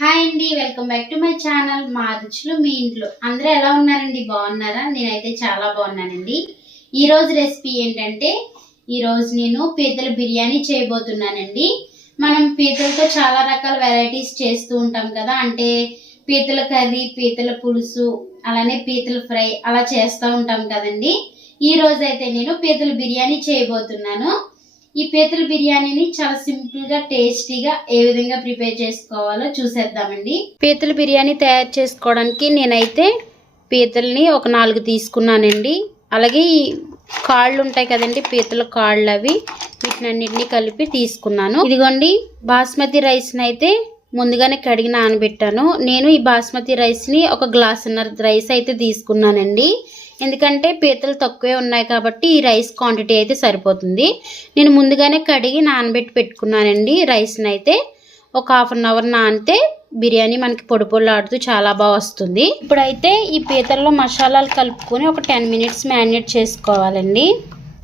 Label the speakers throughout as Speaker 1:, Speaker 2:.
Speaker 1: Hi అండి welcome back to my channel. మా రుచులు మీ ఇంట్లో. అందరూ ఎలా ఉన్నారండి? బాగున్నారా? నేనైతే చాలా బాగున్నానండి. ఈరోజు రెసిపీ ఏంటంటే ఈరోజు నేను పీతల బిర్యానీ చేయబోతున్నానండి. మనం పీతలతో చాలా రకాల వెరైటీస్ చేస్తూ ఉంటాం కదా. అంటే పీతల కర్రీ పీతల పులుసు అలానే పీతల ఫ్రై అలా చేస్తూ ఉంటాం కదండి. ఈ అయితే నేను పీతల బిర్యానీ చేయబోతున్నాను. ఈ పీతల బిర్యానీని చాలా సింపుల్గా టేస్టీగా ఏ విధంగా ప్రిపేర్ చేసుకోవాలో చూసేద్దామండి. పేతుల బిర్యానీ తయారు చేసుకోవడానికి నేనైతే పీతల్ని ఒక నాలుగు తీసుకున్నానండి. అలాగే ఈ కాళ్ళు ఉంటాయి కదండి పీతల కాళ్ళు అవి వీటినన్నింటినీ కలిపి తీసుకున్నాను. ఇదిగోండి బాస్మతి రైస్ని అయితే ముందుగానే కడిగి నానబెట్టాను. నేను ఈ బాస్మతి రైస్ని ఒక గ్లాసున్నర రైస్ అయితే తీసుకున్నానండి. ఎందుకంటే పీతలు తక్కువే ఉన్నాయి కాబట్టి ఈ రైస్ క్వాంటిటీ అయితే సరిపోతుంది. నేను ముందుగానే కడిగి నానబెట్టి పెట్టుకున్నానండి. రైస్ని అయితే ఒక హాఫ్ అన్ అవర్ నానితే బిర్యానీ మనకి పొడి పొడిలాడుతూ చాలా బాగా వస్తుంది. ఇప్పుడైతే ఈ పీతల్లో మసాలాలు కలుపుకొని ఒక టెన్ మినిట్స్ మ్యారినేట్ చేసుకోవాలండి.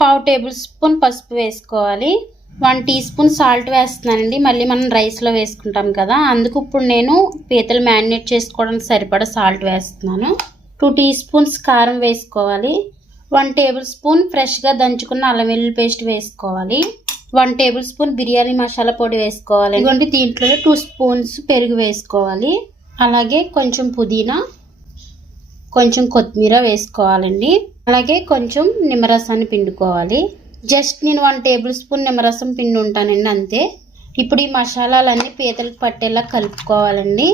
Speaker 1: పావు టేబుల్ స్పూన్ పసుపు వేసుకోవాలి. వన్ టీ స్పూన్ సాల్ట్ వేస్తున్నానండి. మళ్ళీ మనం రైస్లో వేసుకుంటాం కదా అందుకు ఇప్పుడు నేను పీతలు మ్యారినేట్ చేసుకోవడానికి సరిపడా సాల్ట్ వేస్తున్నాను. టూ టీ స్పూన్స్ కారం వేసుకోవాలి. వన్ టేబుల్ స్పూన్ ఫ్రెష్గా దంచుకున్న అల్లం వెల్లుల్లి పేస్ట్ వేసుకోవాలి. One table spoon biryani masala పొడి వేసుకోవాలి. ఇదిగోండి దీంట్లో టూ స్పూన్స్ పెరుగు వేసుకోవాలి. అలాగే కొంచెం పుదీనా కొంచెం కొత్తిమీర వేసుకోవాలండి. అలాగే కొంచెం నిమ్మరసాన్ని పిండుకోవాలి. జస్ట్ నేను వన్ టేబుల్ స్పూన్ నిమ్మరసం పిండి ఉంటానండి అంతే. ఇప్పుడు ఈ మసాలాలన్నీ పీతలకు పట్టేలా కలుపుకోవాలండి.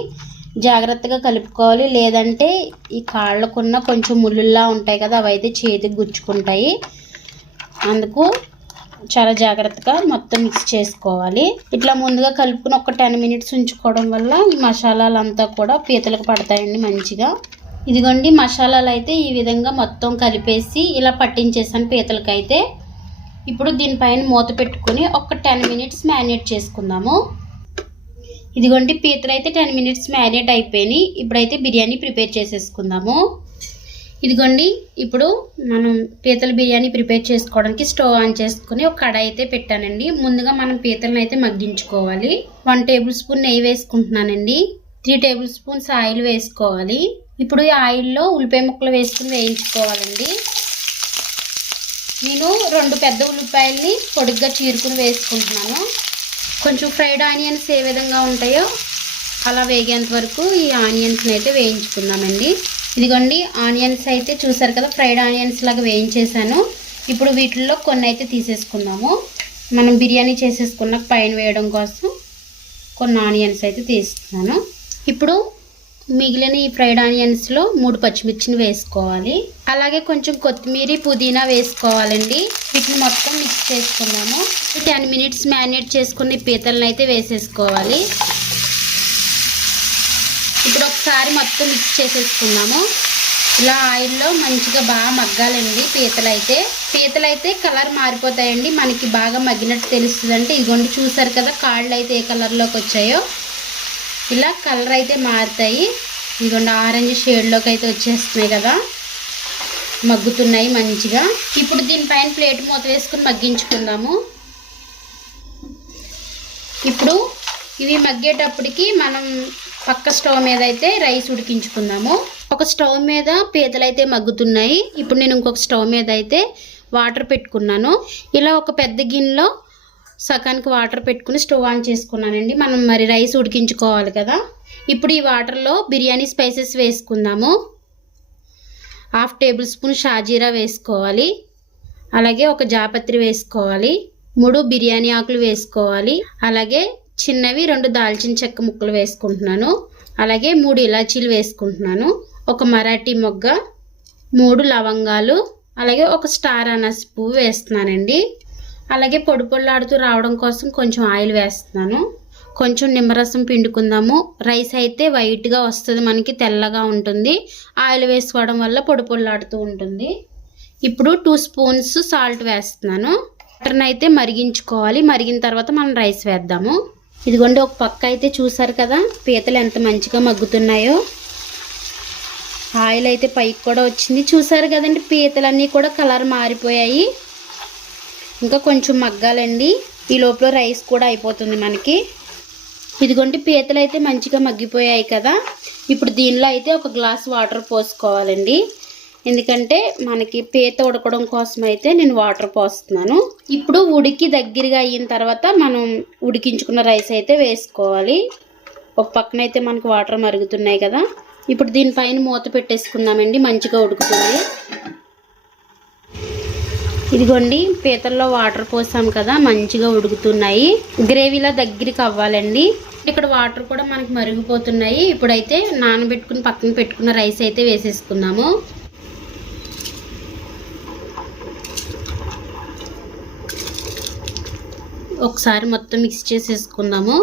Speaker 1: జాగ్రత్తగా కలుపుకోవాలి. లేదంటే ఈ కాళ్ళకున్న కొంచెం ముళ్ళుల్లా ఉంటాయి కదా అవైతే చేతికి గుచ్చుకుంటాయి. అందుకు చాలా జాగ్రత్తగా మొత్తం మిక్స్ చేసుకోవాలి. ఇట్లా ముందుగా కలుపుకుని ఒక టెన్ మినిట్స్ ఉంచుకోవడం వల్ల ఈ మసాలాలంతా కూడా పీతలకు పడతాయండి మంచిగా. ఇదిగోండి మసాలాలు అయితే ఈ విధంగా మొత్తం కలిపేసి ఇలా పట్టించేసాను పీతలకైతే. ఇప్పుడు దీనిపైన మూత పెట్టుకుని ఒక టెన్ మినిట్స్ మ్యారినేట్ చేసుకుందాము. ఇదిగోండి పీతలు అయితే టెన్ మినిట్స్ మ్యారినేట్ అయిపోయినాయి. ఇప్పుడైతే బిర్యానీ ప్రిపేర్ చేసేసుకుందాము. ఇదిగోండి ఇప్పుడు మనం పీతల బిర్యానీ ప్రిపేర్ చేసుకోవడానికి స్టవ్ ఆన్ చేసుకుని ఒక కడాయి అయితే పెట్టానండి. ముందుగా మనం పీతలను అయితే మగ్గించుకోవాలి. వన్ టేబుల్ స్పూన్ నెయ్యి వేసుకుంటున్నానండి. త్రీ టేబుల్ స్పూన్స్ ఆయిల్ వేసుకోవాలి. ఇప్పుడు ఈ ఆయిల్లో ఉల్లిపాయ ముక్కలు వేసుకుని వేయించుకోవాలండి. నేను రెండు పెద్ద ఉల్లిపాయల్ని పొడిగ్గా చీరుకుని వేసుకుంటున్నాను. కొంచెం ఫ్రైడ్ ఆనియన్స్ ఏ విధంగా ఉంటాయో అలా వేగేంత వరకు ఈ ఆనియన్స్ని అయితే వేయించుకుందామండి. ఇదిగోండి ఆనియన్స్ అయితే చూసారు కదా ఫ్రైడ్ ఆనియన్స్ లాగా వేయించేసాను ఇప్పుడు వీటిల్లో కొన్ని అయితే తీసేసుకుందాము. మనం బిర్యానీ చేసేసుకున్న పైన వేయడం కోసం కొన్ని ఆనియన్స్ అయితే తీసుకున్నాను ఇప్పుడు మిగిలిన ఈ ఫ్రైడ్ ఆనియన్స్లో మూడు పచ్చిమిర్చిని వేసుకోవాలి. అలాగే కొంచెం కొత్తిమీర పుదీనా వేసుకోవాలండి. వీటిని మొత్తం మిక్స్ చేసుకున్నాము. టెన్ మినిట్స్ మ్యారినేట్ చేసుకుని పీతలను అయితే వేసేసుకోవాలి. ఇప్పుడు ఒకసారి మొత్తం మిక్స్ చేసేసుకున్నాము. ఇలా ఆయిల్లో మంచిగా బాగా మగ్గాలండి పీతలైతే. పీతలైతే పీతలు అయితే కలర్ మారిపోతాయండి. మనకి బాగా మగ్గినట్టు తెలుస్తుంది అంటే ఇదిగోండి చూసారు కదా కాళ్ళు అయితే ఏ కలర్లోకి వచ్చాయో. ఇలా కలర్ అయితే మారుతాయి. ఇదిగోండి ఆరెంజ్ షేడ్లోకి అయితే వచ్చేస్తున్నాయి కదా. మగ్గుతున్నాయి మంచిగా. ఇప్పుడు దీనిపైన ప్లేట్ మూత వేసుకుని మగ్గించుకుందాము. ఇప్పుడు ఇవి మగ్గేటప్పటికి మనం పక్క స్టవ్ మీద అయితే రైస్ ఉడికించుకుందాము. ఒక స్టవ్ మీద పీతలు అయితే మగ్గుతున్నాయి. ఇప్పుడు నేను ఇంకొక స్టవ్ మీద అయితే వాటర్ పెట్టుకున్నాను. ఇలా ఒక పెద్ద గిన్నెలో సగానికి వాటర్ పెట్టుకుని స్టవ్ ఆన్ చేసుకున్నానండి. మనం మరి రైస్ ఉడికించుకోవాలి కదా. ఇప్పుడు ఈ వాటర్లో బిర్యానీ స్పైసెస్ వేసుకుందాము. హాఫ్ టేబుల్ స్పూన్ షాజీరా వేసుకోవాలి. అలాగే ఒక జాపత్రి వేసుకోవాలి. మూడు బిర్యానీ ఆకులు వేసుకోవాలి. అలాగే చిన్నవి రెండు దాల్చిన చెక్క ముక్కలు వేసుకుంటున్నాను. అలాగే మూడు ఇలాచీలు వేసుకుంటున్నాను. ఒక మరాఠీ మొగ్గ మూడు లవంగాలు అలాగే ఒక స్టార్ అనస్ పువ్వు వేస్తున్నానండి. అలాగే పొడి పొళ్ళాడుతూ రావడం కోసం కొంచెం ఆయిల్ వేస్తున్నాను. కొంచెం నిమ్మరసం పిండుకుందాము. రైస్ అయితే వైట్గా వస్తుంది మనకి తెల్లగా ఉంటుంది. ఆయిల్ వేసుకోవడం వల్ల పొడి పొళ్ళాడుతూ ఉంటుంది. ఇప్పుడు టూ స్పూన్స్ సాల్ట్ వేస్తున్నాను. బటర్ని అయితే మరిగించుకోవాలి. మరిగిన తర్వాత మనం రైస్ వేద్దాము. ఇదిగోండి ఒక పక్క అయితే చూసారు కదా పీతలు ఎంత మంచిగా మగ్గుతున్నాయో. ఆయిల్ అయితే పైకి కూడా వచ్చింది. చూసారు కదండి పీతలన్నీ కూడా కలర్ మారిపోయాయి. ఇంకా కొంచెం మగ్గాలండి. ఈ లోపల రైస్ కూడా అయిపోతుంది మనకి. ఇదిగోండి పీతలు అయితే మంచిగా మగ్గిపోయాయి కదా. ఇప్పుడు దీనిలో అయితే ఒక గ్లాస్ వాటర్ పోసుకోవాలండి. ఎందుకంటే మనకి పీత ఉడకడం కోసం అయితే నేను వాటర్ పోస్తున్నాను. ఇప్పుడు ఉడికి దగ్గరగా అయిన తర్వాత మనం ఉడికించుకున్న రైస్ అయితే వేసుకోవాలి. ఒక పక్కన అయితే మనకు వాటర్ మరుగుతున్నాయి కదా. ఇప్పుడు దీనిపైన మూత పెట్టేసుకుందామండి మంచిగా ఉడుకుతుంది. ఇదిగోండి పీతల్లో వాటర్ పోసాం కదా మంచిగా ఉడుకుతున్నాయి. గ్రేవీలా దగ్గరికి అవ్వాలండి. ఇక్కడ వాటర్ కూడా మనకి మరిగిపోతున్నాయి. ఇప్పుడైతే నానబెట్టుకుని పక్కన పెట్టుకున్న రైస్ అయితే వేసేసుకుందాము. ఒకసారి మొత్తం మిక్స్ చేసేసుకుందాము.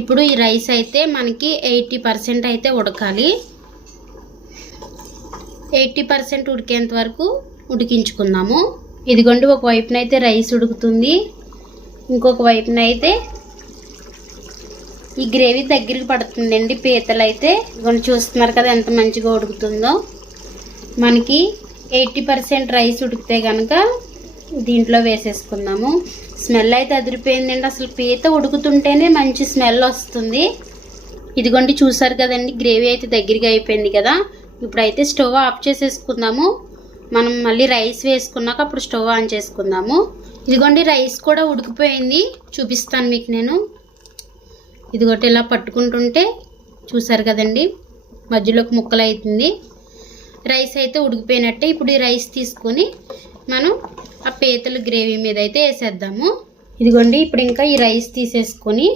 Speaker 1: ఇప్పుడు ఈ రైస్ అయితే మనకి ఎయిటీ పర్సెంట్ అయితే ఉడకాలి. ఎయిటీ పర్సెంట్ ఉడికేంత వరకు ఉడికించుకుందాము. ఇదిగోండి ఒక వైపునైతే అయితే రైస్ ఉడుకుతుంది. ఇంకొక వైపున అయితే ఈ గ్రేవీ దగ్గరికి పడుతుందండి పీతలు అయితే ఇదిగోండి చూస్తున్నారు కదా ఎంత మంచిగా ఉడుకుతుందో. మనకి ఎయిటీ పర్సెంట్ రైస్ ఉడికితే కనుక దీంట్లో వేసేసుకుందాము. స్మెల్ అయితే అదిరిపోయిందండి. అసలు పీత ఉడుకుతుంటేనే మంచి స్మెల్ వస్తుంది. ఇదిగోండి చూసారు కదండి గ్రేవీ అయితే దగ్గరగా అయిపోయింది కదా. ఇప్పుడైతే స్టవ్ ఆఫ్ చేసేసుకుందాము. మనం మళ్ళీ రైస్ వేసుకున్నాక అప్పుడు స్టవ్ ఆన్ చేసుకుందాము. ఇదిగోండి రైస్ కూడా ఉడికిపోయింది. చూపిస్తాను మీకు నేను. ఇదిగోటి ఇలా పట్టుకుంటుంటే చూసారు కదండి మధ్యలోకి ముక్కలు అవుతుంది రైస్ అయితే ఉడికిపోయినట్టే ఇప్పుడు ఈ రైస్ తీసుకొని మనం ఆ పీతల గ్రేవీ మీద అయితే వేసేద్దాము. ఇదిగోండి ఇప్పుడు ఇంకా ఈ రైస్ తీసేసుకొని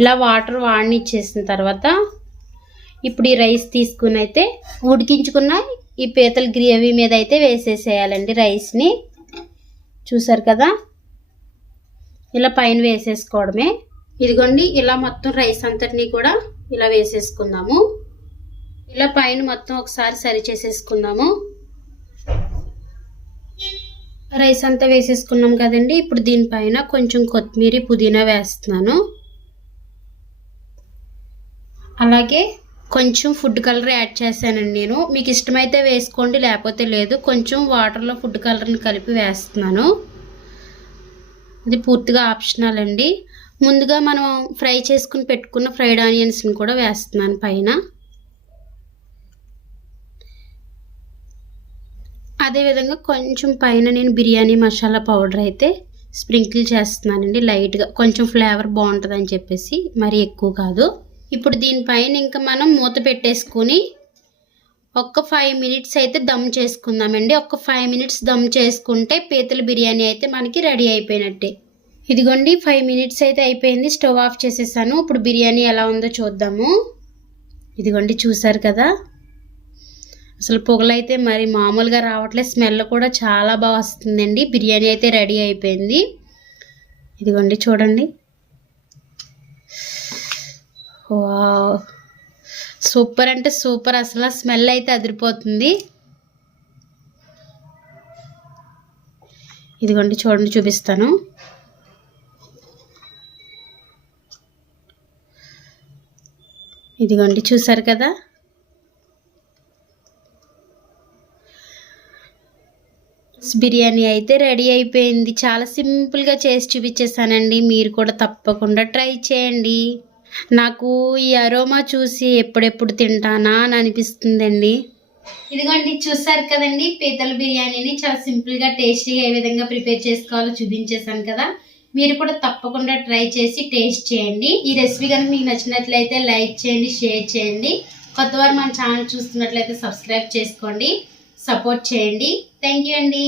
Speaker 1: ఇలా వాటర్ వాడినిచ్చేసిన తర్వాత ఇప్పుడు ఈ రైస్ తీసుకుని అయితే ఉడికించుకున్న ఈ పీతల గ్రేవీ మీద అయితే వేసేసేయాలండి రైస్ని. చూసారు కదా? ఇలా పైన వేసేసుకోవడమే. ఇదిగోండి ఇలా మొత్తం రైస్ అంతటినీ కూడా ఇలా వేసేసుకుందాము. ఇలా పైన మొత్తం ఒకసారి సరి చేసేసుకుందాము. రైస్ అంతా వేసేసుకున్నాం కదండి. ఇప్పుడు దీనిపైన కొంచెం కొత్తిమీర పుదీనా వేస్తున్నాను. అలాగే కొంచెం ఫుడ్ కలర్ యాడ్ చేశానండి నేను. మీకు ఇష్టమైతే వేసుకోండి లేకపోతే లేదు కొంచెం వాటర్లో ఫుడ్ కలర్ని కలిపి వేస్తున్నాను. అది పూర్తిగా ఆప్షనల్ అండి. ముందుగా మనం ఫ్రై చేసుకుని పెట్టుకున్న ఫ్రైడ్ ఆనియన్స్ని కూడా వేస్తున్నాను పైన. అదేవిధంగా కొంచెం పైన నేను బిర్యానీ మసాలా పౌడర్ అయితే స్ప్రింకిల్ చేస్తున్నానండి లైట్గా. కొంచెం ఫ్లేవర్ బాగుంటుందని చెప్పేసి మరీ ఎక్కువ కాదు. ఇప్పుడు దీనిపైన ఇంకా మనం మూత పెట్టేసుకుని ఒక్క ఫైవ్ మినిట్స్ అయితే దమ్ చేసుకుందామండి. ఒక్క ఫైవ్ మినిట్స్ దమ్ చేసుకుంటే పీతల బిర్యానీ అయితే మనకి రెడీ అయిపోయినట్టే. ఇదిగోండి ఫైవ్ మినిట్స్ అయితే అయిపోయింది. స్టవ్ ఆఫ్ చేసేసాను. ఇప్పుడు బిర్యానీ ఎలా ఉందో చూద్దాము. ఇదిగోండి చూసారు కదా? అసలు పొగలైతే మరి మామూలుగా రావట్లేదు. స్మెల్ కూడా చాలా బాగా వస్తుందండి. బిర్యానీ అయితే రెడీ అయిపోయింది. ఇదిగోండి చూడండి. సూపర్ అంటే సూపర్. అసలు స్మెల్ అయితే అదిరిపోతుంది. ఇదిగోండి చూడండి చూపిస్తాను. ఇదిగోండి చూసారు కదా? బిర్యానీ అయితే రెడీ అయిపోయింది. చాలా సింపుల్గా చేసి చూపించేసానండి. మీరు కూడా తప్పకుండా ట్రై చేయండి. నాకు ఈ అరోమా చూసి ఎప్పుడెప్పుడు తింటానా అని అనిపిస్తుందండి. ఇదిగోండి చూసారు కదండి పీతల బిర్యానీని చాలా సింపుల్గా టేస్టీగా ఏ విధంగా ప్రిపేర్ చేసుకోవాలో చూపించేశాను కదా. మీరు కూడా తప్పకుండా ట్రై చేసి టేస్ట్ చేయండి. ఈ రెసిపీ కనుక మీకు నచ్చినట్లయితే లైక్ చేయండి షేర్ చేయండి. కొత్త వారు మన ఛానల్ చూస్తున్నట్లయితే సబ్స్క్రైబ్ చేసుకోండి సపోర్ట్ చేయండి. థ్యాంక్ యూ అండి.